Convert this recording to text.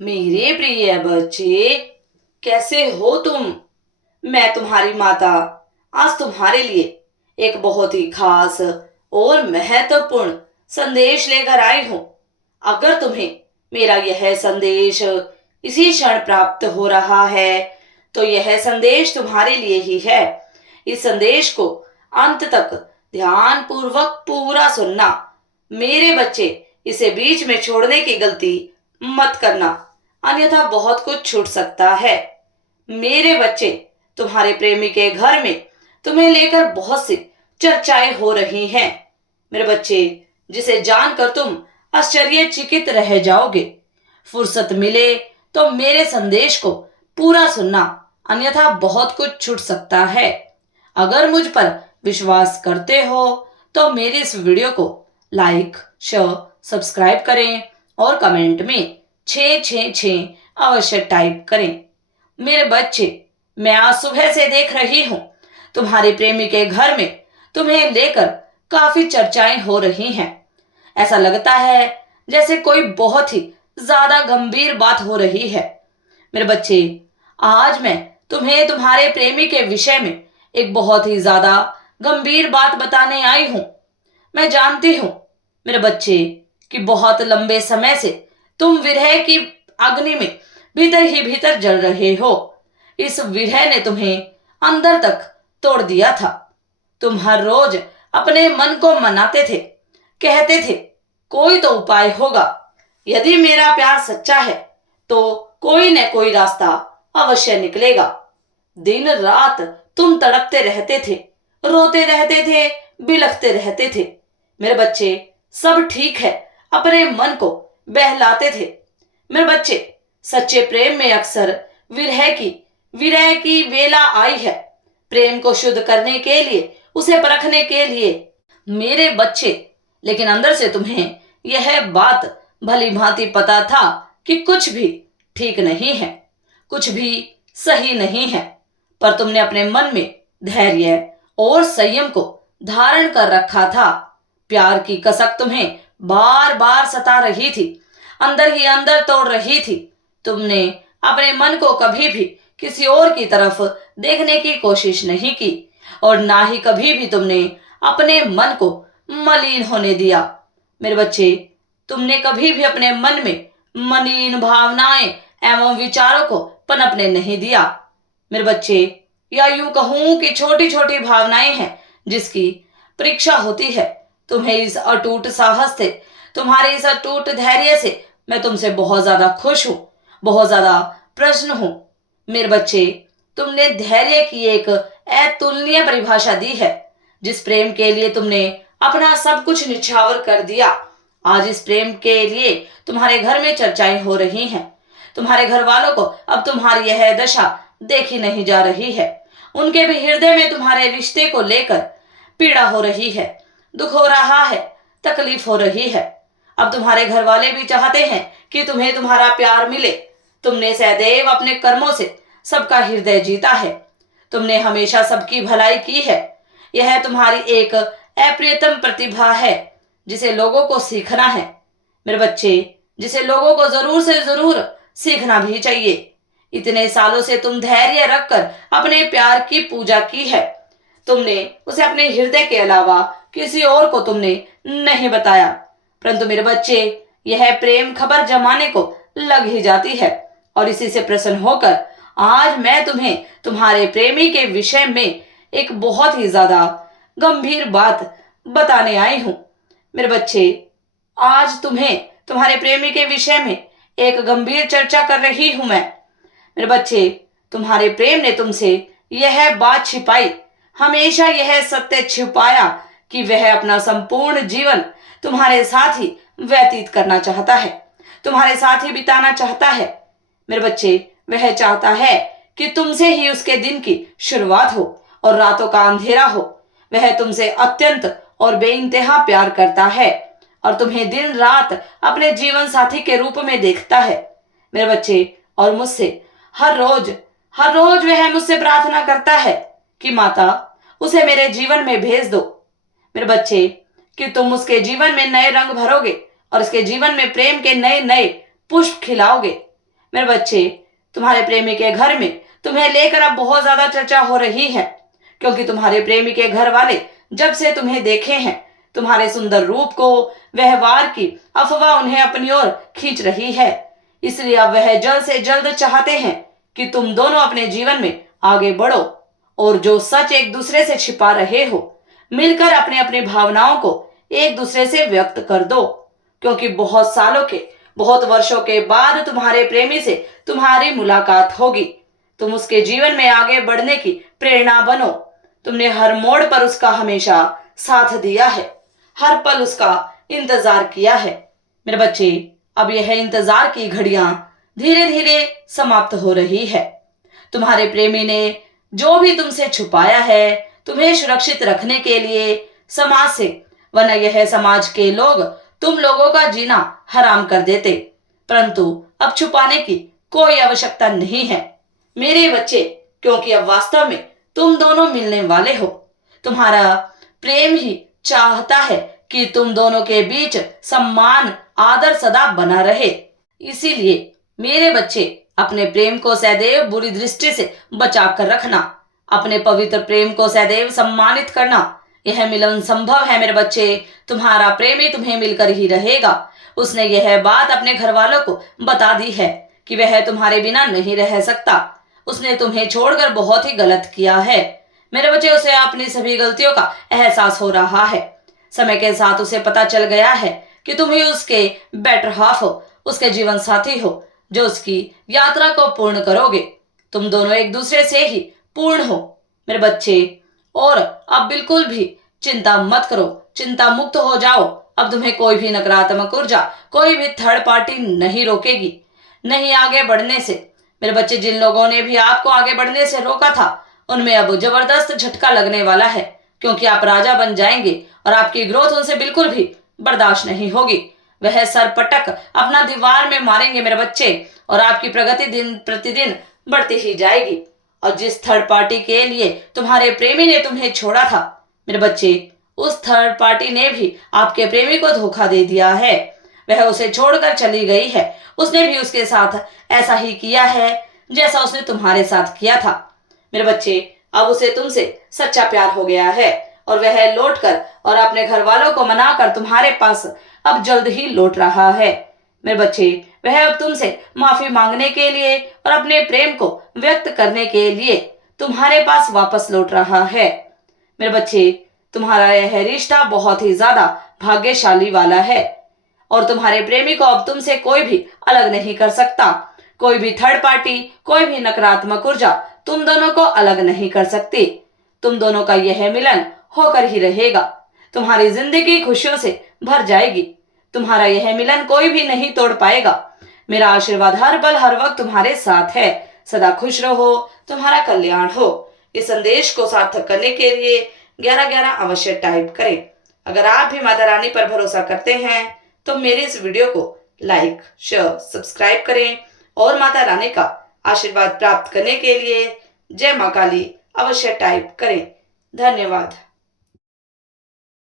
मेरे प्रिय बच्चे, कैसे हो तुम? मैं तुम्हारी माता आज तुम्हारे लिए एक बहुत ही खास और महत्वपूर्ण संदेश लेकर आई हूँ। अगर तुम्हें मेरा यह संदेश इसी क्षण प्राप्त हो रहा है, तो यह संदेश तुम्हारे लिए ही है। इस संदेश को अंत तक ध्यान पूर्वक पूरा सुनना। मेरे बच्चे, इसे बीच में छोड़ने की गलती मत करना, अन्यथा बहुत कुछ छूट सकता है। मेरे बच्चे, तुम्हारे प्रेमी के घर में तुम्हें लेकर बहुत सी चर्चाएं हो रही हैं। मेरे बच्चे, जिसे जानकर तुम आश्चर्यचकित रह जाओगे। फुर्सत मिले तो मेरे संदेश को पूरा सुनना, अन्यथा बहुत कुछ छूट सकता है। अगर मुझ पर विश्वास करते हो तो मेरी इस वीडियो को लाइक, शेयर, सब्सक्राइब करें और कमेंट में 666 अवश्य टाइप करें। मेरे बच्चे, मैं आज सुबह से देख रही हूँ तुम्हारे प्रेमी के घर में तुम्हें लेकर काफी चर्चाएं हो रही हैं। ऐसा लगता है जैसे कोई बहुत ही ज्यादा गंभीर बात हो रही है। मेरे बच्चे, आज मैं तुम्हें तुम्हारे प्रेमी के विषय में एक बहुत ही ज्यादा गंभीर बात बताने आई हूँ। मैं जानती हूँ मेरे बच्चे कि बहुत लंबे समय से तुम विरह की अग्नि में भीतर ही भीतर जल रहे हो। इस विरह ने तुम्हें अंदर तक तोड़ दिया था। तुम हर रोज अपने मन को मनाते थे, कहते थे कोई तो उपाय होगा। यदि मेरा प्यार सच्चा है तो कोई न कोई रास्ता अवश्य निकलेगा। दिन रात तुम तड़पते रहते थे, रोते रहते थे, बिलखते रहते थे। मेरे बच्चे, सब ठीक है, अपने मन को बहलाते थे। मेरे बच्चे, सच्चे प्रेम में अक्सर विरह की वेला आई है। प्रेम को शुद्ध करने के लिए, उसे परखने के लिए। मेरे बच्चे, लेकिन अंदर से तुम्हें यह बात भली भांति पता था कि कुछ भी ठीक नहीं है, कुछ भी सही नहीं है। पर तुमने अपने मन में धैर्य और संयम को धारण कर रखा था। प्यार की कसक तुम्हें बार बार सता रही थी, अंदर ही अंदर तोड़ रही थी। तुमने अपने मन को कभी भी किसी और की तरफ देखने की कोशिश नहीं की, और ना ही कभी भी तुमने अपने मन को मलिन होने दिया। मेरे बच्चे, तुमने कभी भी अपने मन में मलिन भावनाएं एवं विचारों को पनपने नहीं दिया। मेरे बच्चे, या यूं कहूं कि छोटी छोटी भावनाएं हैं जिसकी परीक्षा होती है। तुम्हें इस अटूट साहस से, तुम्हारे इस अटूट धैर्य से मैं तुमसे बहुत ज्यादा खुश हूँ, बहुत ज्यादा प्रसन्न हूँ। मेरे बच्चे, तुमने धैर्य की एक अतुलनीय परिभाषा दी है। जिस प्रेम के लिए तुमने अपना सब कुछ निछावर कर दिया, आज इस प्रेम के लिए तुम्हारे घर में चर्चाएं हो रही हैं। तुम्हारे घर वालों को अब तुम्हारी यह दशा देखी नहीं जा रही है। उनके भी हृदय में तुम्हारे रिश्ते को लेकर पीड़ा हो रही है, दुख हो रहा है, तकलीफ हो रही है। अब तुम्हारे घर वाले भी चाहते हैं कि तुम्हें तुम्हारा प्यार मिले। तुमने सदैव अपने कर्मों से सबका हृदय जीता है। तुमने हमेशा सबकी भलाई की है। यह तुम्हारी एक अप्रियतम प्रतिभा है जिसे लोगों को सीखना है। मेरे बच्चे, जिसे लोगों को जरूर से जरूर सीखना भी चाहिए। इतने सालों से तुम धैर्य रखकर अपने प्यार की पूजा की है। तुमने उसे अपने हृदय के अलावा किसी और को तुमने नहीं बताया। परंतु मेरे बच्चे, यह प्रेम खबर जमाने को लग ही जाती है, और इसी से प्रसन्न होकर आज मैं तुम्हें तुम्हारे प्रेमी के विषय में एक बहुत ही ज्यादा गंभीर बात बताने आई हूँ। मेरे बच्चे, आज तुम्हें तुम्हारे प्रेमी के विषय में एक गंभीर चर्चा कर रही हूं मैं। मेरे बच्चे, तुम्हारे प्रेम ने तुमसे यह बात छिपाई, हमेशा यह सत्य छिपाया कि वह अपना संपूर्ण जीवन तुम्हारे साथ ही व्यतीत करना चाहता है, तुम्हारे साथ ही बिताना चाहता है। मेरे बच्चे, वह चाहता है कि तुमसे ही उसके दिन की शुरुआत हो और रातों का अंधेरा हो। वह तुमसे अत्यंत और बेइंतहा प्यार करता है और तुम्हें दिन रात अपने जीवन साथी के रूप में देखता है। मेरे बच्चे, और मुझसे हर रोज वह मुझसे प्रार्थना करता है कि माता, उसे मेरे जीवन में भेज दो। मेरे बच्चे, कि तुम उसके जीवन में नए रंग भरोगे और उसके जीवन में प्रेम के नए नए पुष्प खिलाओगे। मेरे बच्चे, तुम्हारे प्रेमी के घर में तुम्हें लेकर अब बहुत ज्यादा चर्चा हो रही है, क्योंकि तुम्हारे प्रेमी के घर वाले जब से तुम्हें देखे हैं, तुम्हारे सुंदर रूप को, व्यवहार की अफवाह उन्हें अपनी ओर खींच रही है। इसलिए अब वह जल्द से जल्द चाहते हैं कि तुम दोनों अपने जीवन में आगे बढ़ो और जो सच एक दूसरे से छिपा रहे हो, मिलकर अपने अपने भावनाओं को एक दूसरे से व्यक्त कर दो, क्योंकि बहुत वर्षों के बाद तुम्हारे प्रेमी से तुम्हारी मुलाकात होगी। तुम उसके जीवन में आगे बढ़ने की प्रेरणा बनो। तुमने हर मोड़ पर उसका हमेशा साथ दिया है, हर पल उसका इंतजार किया है। मेरे बच्चे, अब यह इंतजार की घड़ियां धीरे धीरे समाप्त हो रही है। तुम्हारे प्रेमी ने जो भी तुमसे छुपाया है, तुम्हें सुरक्षित रखने के लिए समाज से, वरना यह समाज के लोग तुम लोगों का जीना हराम कर देते। परंतु अब छुपाने की कोई आवश्यकता नहीं है मेरे बच्चे, क्योंकि अब वास्तव में तुम दोनों मिलने वाले हो। तुम्हारा प्रेम ही चाहता है कि तुम दोनों के बीच सम्मान आदर सदा बना रहे। इसीलिए मेरे बच्चे, अपने प्रेम को सदैव बुरी दृष्टि से बचा कर रखना, अपने पवित्र प्रेम को सदैव सम्मानित करना। यह मिलन संभव है मेरे बच्चे। तुम्हारा प्रेमी तुम्हें मिलकर ही रहेगा। उसने यह बात अपने घर वालों को बता दी है कि वह तुम्हारे बिना नहीं रह सकता। उसने तुम्हें छोड़कर बहुत ही गलत किया है मेरे बच्चे। उसे अपनी सभी गलतियों का एहसास हो रहा है। समय के साथ उसे पता चल गया है कि तुम ही उसके बेटर हाफ हो, उसके जीवन साथी हो, जो उसकी यात्रा को पूर्ण करोगे। तुम दोनों एक दूसरे से ही पूर्ण हो मेरे बच्चे। और अब बिल्कुल भी चिंता मत करो, चिंता मुक्त हो जाओ। अब तुम्हें कोई भी नकारात्मक ऊर्जा, कोई भी थर्ड पार्टी नहीं रोकेगी, नहीं आगे बढ़ने से। मेरे बच्चे, जिन लोगों ने भी आपको आगे बढ़ने से रोका था, उनमें अब जबरदस्त झटका लगने वाला है, क्योंकि आप राजा बन जाएंगे और आपकी ग्रोथ उनसे बिल्कुल भी बर्दाश्त नहीं होगी। वह सर पटक अपना दीवार में मारेंगे मेरे बच्चे, और आपकी प्रगति दिन प्रतिदिन बढ़ती ही जाएगी। और जिस थर्ड पार्टी के लिए तुम्हारे प्रेमी ने तुम्हें छोड़ा था मेरे बच्चे, उस थर्ड पार्टी ने भी आपके प्रेमी को धोखा दे दिया है। वह उसे छोड़कर चली गई है। उसने भी उसके साथ ऐसा ही किया है जैसा उसने तुम्हारे साथ किया था मेरे बच्चे। अब उसे तुमसे सच्चा प्यार हो गया है और वह लौटकर और अपने घर वालों को मनाकर तुम्हारे पास अब जल्द ही लौट रहा है मेरे बच्चे। वह अब तुमसे माफी मांगने के लिए और अपने प्रेम को व्यक्त करने के लिए तुम्हारे पास वापस लौट रहा है मेरे बच्चे। तुम्हारा यह रिश्ता बहुत ही ज्यादा भाग्यशाली वाला है और तुम्हारे प्रेमी को अब तुमसे कोई भी अलग नहीं कर सकता। कोई भी थर्ड पार्टी, कोई भी नकारात्मक ऊर्जा तुम दोनों को अलग नहीं कर सकती। तुम दोनों का यह मिलन होकर ही रहेगा। तुम्हारी जिंदगी खुशियों से भर जाएगी। तुम्हारा यह मिलन कोई भी नहीं तोड़ पाएगा। मेरा आशीर्वाद हर पल हर वक्त तुम्हारे साथ है। सदा खुश रहो, तुम्हारा कल्याण हो। इस संदेश को सार्थक करने के लिए 1111 अवश्य टाइप करें। अगर आप भी माता रानी पर भरोसा करते हैं तो मेरे इस वीडियो को लाइक, शेयर, सब्सक्राइब करें और माता रानी का आशीर्वाद प्राप्त करने के लिए जय मां काली अवश्य टाइप करें। धन्यवाद।